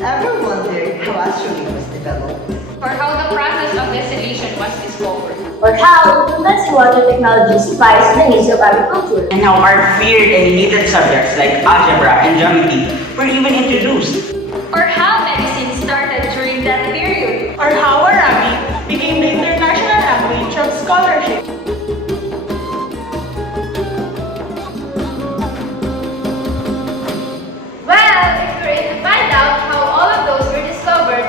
Ever wondered how astronomy was developed? Or how the process of distillation was discovered. Or how advanced water technology suffices the needs of agriculture. And how our feared and needed subjects like algebra and geometry were even introduced. Or how medicine started during that period. Or how Arabic became the international language of scholarship. Well, if you're ready to find out how all of those were discovered,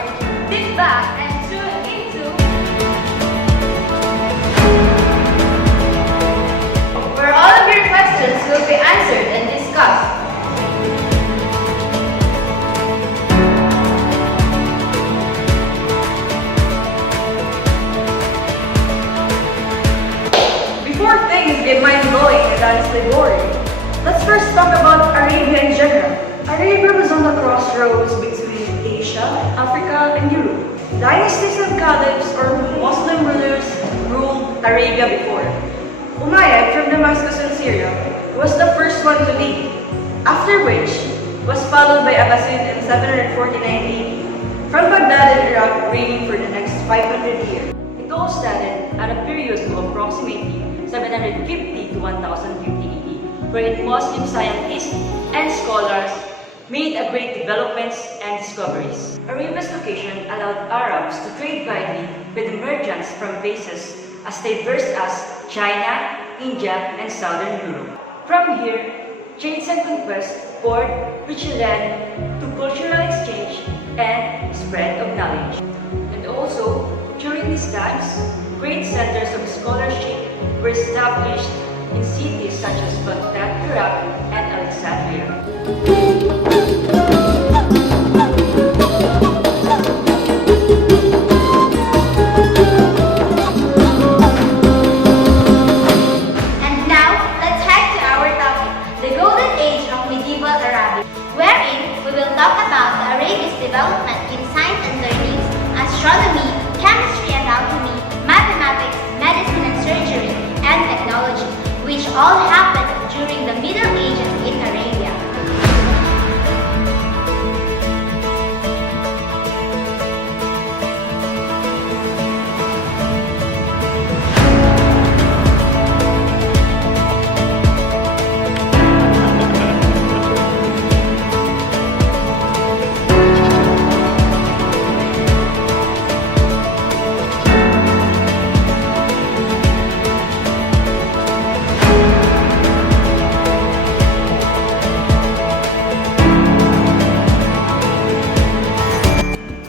sit back and tune into where all of your questions will be answered and discussed. Before things get mind-blowing and honestly boring, let's first talk about Arabia in general. Arabia was on the crossroads between Asia, Africa, and Europe. Dynasties of caliphs or Muslim rulers ruled Arabia before. Umayyad from Damascus in Syria was the first one to lead, after which was followed by Abbasid in 749 AD, from Baghdad in Iraq reigning for the next 500 years. It all started at a period of approximately 750 to 1050 AD, where Muslim scientists and scholars made a great developments and discoveries. Arabia's location allowed Arabs to trade widely with the merchants from places as diverse as China, India, and Southern Europe. From here, trades and conquest poured, which led to cultural exchange and spread of knowledge. And also, during these times, great centers of scholarship were established in cities such as Baghdad, Iraq, and Alexandria. And now, let's head to our topic, the golden age of medieval Arabia, wherein we will talk about the Arabia's development in science and learnings, astronomy, chemistry and alchemy, mathematics, medicine and surgery, and technology, which all happened during the Middle Ages in Arabia.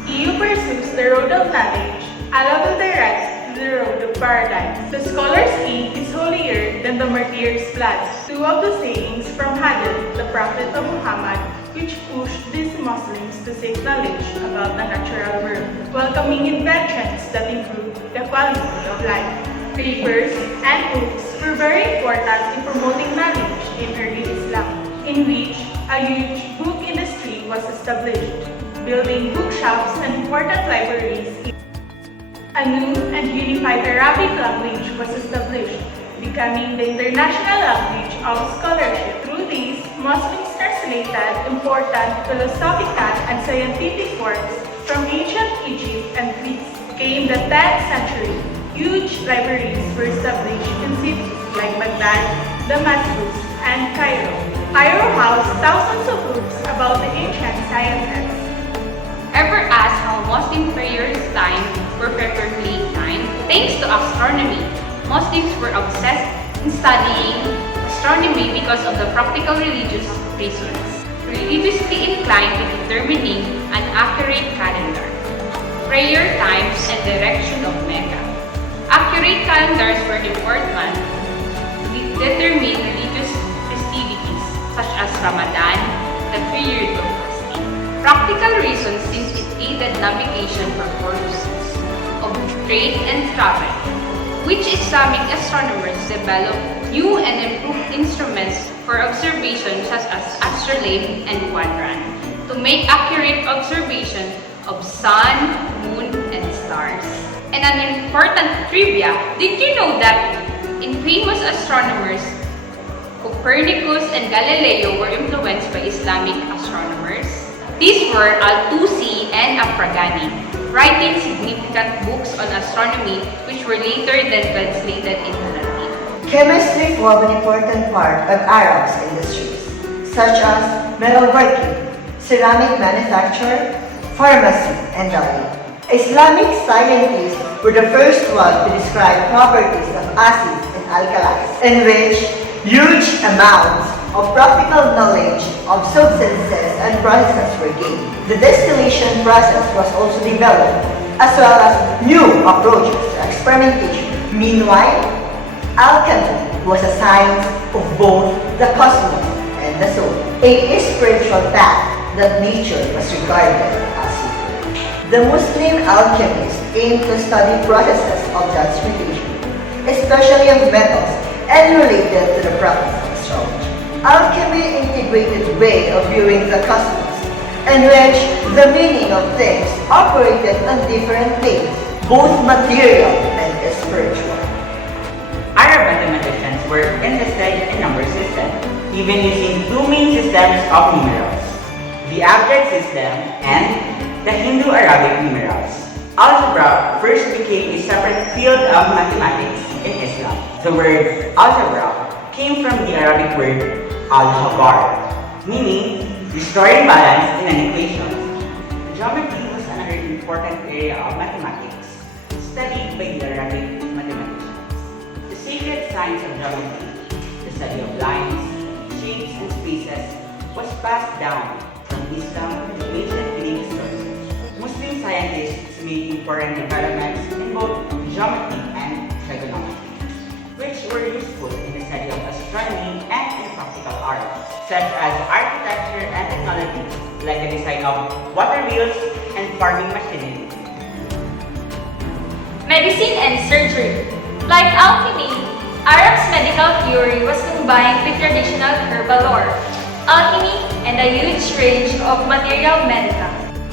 EU pursues the road of knowledge, Allah will direct the road of paradise. The scholar's aim is holier than the martyr's blood. Two of the sayings from Hadith, the Prophet of Muhammad, which pushed these Muslims to seek knowledge about the natural world, welcoming inventions that improve the quality of life. Papers and books were very important in promoting knowledge in early Islam, in which a huge book industry was established, building bookshops and important libraries. A new and unified Arabic language was established, becoming the international language of scholarship. Through these, Muslims translated important philosophical and scientific works from ancient Egypt and Greece. Came the 10th century, huge libraries were established in cities like Baghdad, Damascus, and Cairo. Cairo housed thousands of books about the ancient sciences. Ever asked how Muslim prayers time were perfectly timed? Thanks to astronomy, Muslims were obsessed in studying astronomy because of the practical religious reasons. Religiously inclined to determining an accurate calendar, prayer times, and direction of Mecca. Accurate calendars were important to determine religious festivities such as Ramadan, the period of fasting. Practical reasons since it aided navigation for purposes of trade and travel, which Islamic astronomers developed new and improved instruments for observation such as astrolabe and quadrant to make accurate observation of sun, moon, and stars. And an important trivia, did you know that famous astronomers Copernicus and Galileo were influenced by Islamic astronomers? These were Al-Tusi and Afragani, writing significant books on astronomy which were later then translated into Latin. Chemistry formed an important part of Arabs' industries, such as metalworking, ceramic manufacture, pharmacy, and dyeing. Islamic scientists were the first ones to describe properties of acids and alkalis, in which huge amounts of practical knowledge of substances and processes were gained. The distillation process was also developed, as well as new approaches to experimentation. Meanwhile, alchemy was a science of both the cosmos and the soul, a spiritual path that nature was regarded as sacred. The Muslim alchemists aimed to study processes of transmutation, especially of metals and related to the practice of astrology. Alchemy integrated way of viewing the cosmos, in which the meaning of things operated on different planes, both material and spiritual. Arab mathematicians were interested in number system, even using two main systems of numerals, the abjad system and the Hindu-Arabic numerals. Algebra first became a separate field of mathematics in Islam. The word algebra came from the Arabic word al-jabar, meaning restoring balance in an equation. Geometry was another important area of mathematics, studied by the Arabic mathematicians. The sacred science of geometry, the study of lines, shapes, and spaces, was passed down from Islam to ancient Greek sources. Muslim scientists made important developments in both geometry and trigonometry, which were useful in the study of astronomy and in practical art, such as architecture and technology, like the design of water wheels and farming machinery. Medicine and surgery. Like alchemy, Arab's medical theory was combined with traditional herbal lore, alchemy, and a huge range of material medica.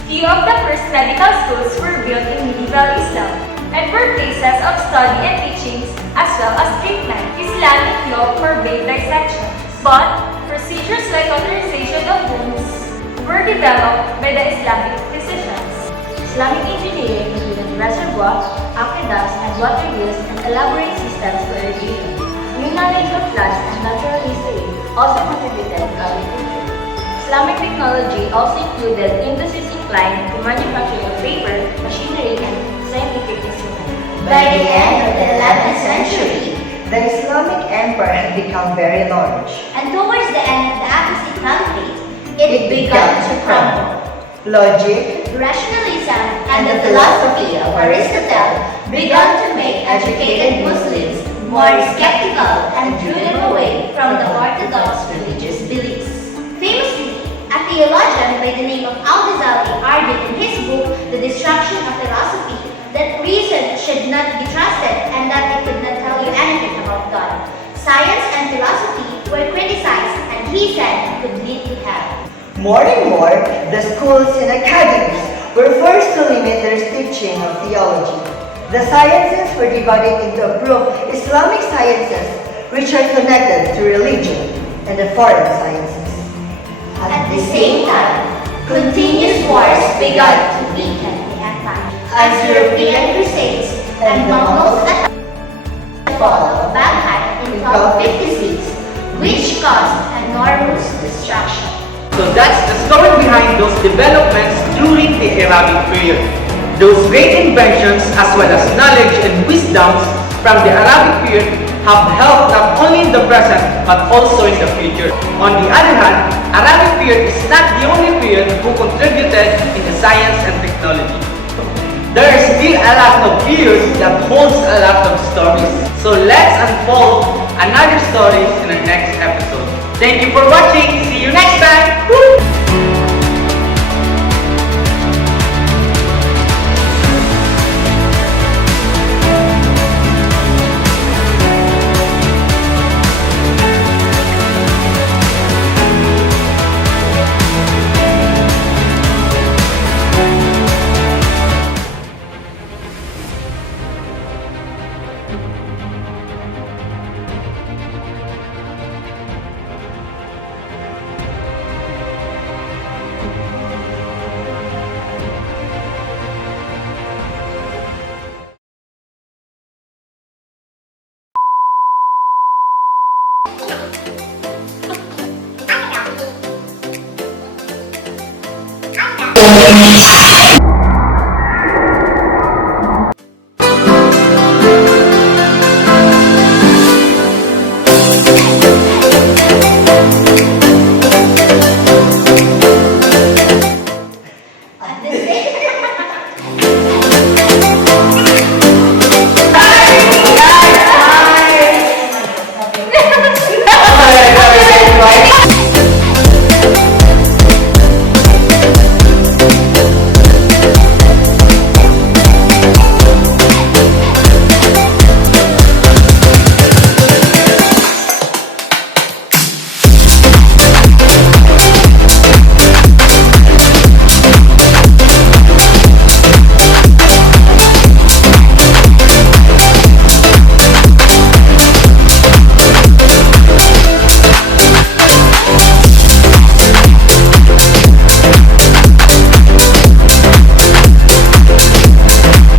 Few of the first medical schools were built in medieval Islam and were places of study and teachings as well as treatment. Islamic law forbade dissection, but procedures like cauterization of wounds were developed by the Islamic physicians. Islamic engineering included reservoirs, aqueducts, and water wheels and elaborate systems for irrigation. New knowledge of plants and natural history also contributed to agriculture. Islamic technology also included industries inclined to manufacturing of paper, machinery, and scientific instruments. By the end of the 11th century, The Islamic Empire had become very large. and towards the end of the Abbasid Caliphate, it began to crumble. Logic, Rationalism and the philosophy of Aristotle began to make educated Muslims more skeptical and drew them away from the orthodox religious beliefs. Famously, a theologian by the name of Al-Ghazali argued in his book The Destruction of Philosophy that reason should not be trusted and that it could not tell you anything about God. Science and philosophy were criticized and he said could lead to hell. more and more, the schools and academies were forced to limit their teaching of theology. The sciences were divided into approved Islamic sciences, which are connected to religion, and the foreign sciences. At the same time, continuous wars began to weaken the empire as European crusades and Mongols attacked the fall of Baghdad in 1256, which caused enormous destruction. So that's the story behind those developments during the Arabic period. Those great inventions as well as knowledge and wisdoms from the Arabic period have helped not only in the present but also in the future. On the other hand, Arabic period is not the only period who contributed in the science and technology. There are still a lot of periods that holds a lot of stories. So let's unfold another stories in our next episode. Thank you for watching. See you next time. Woo!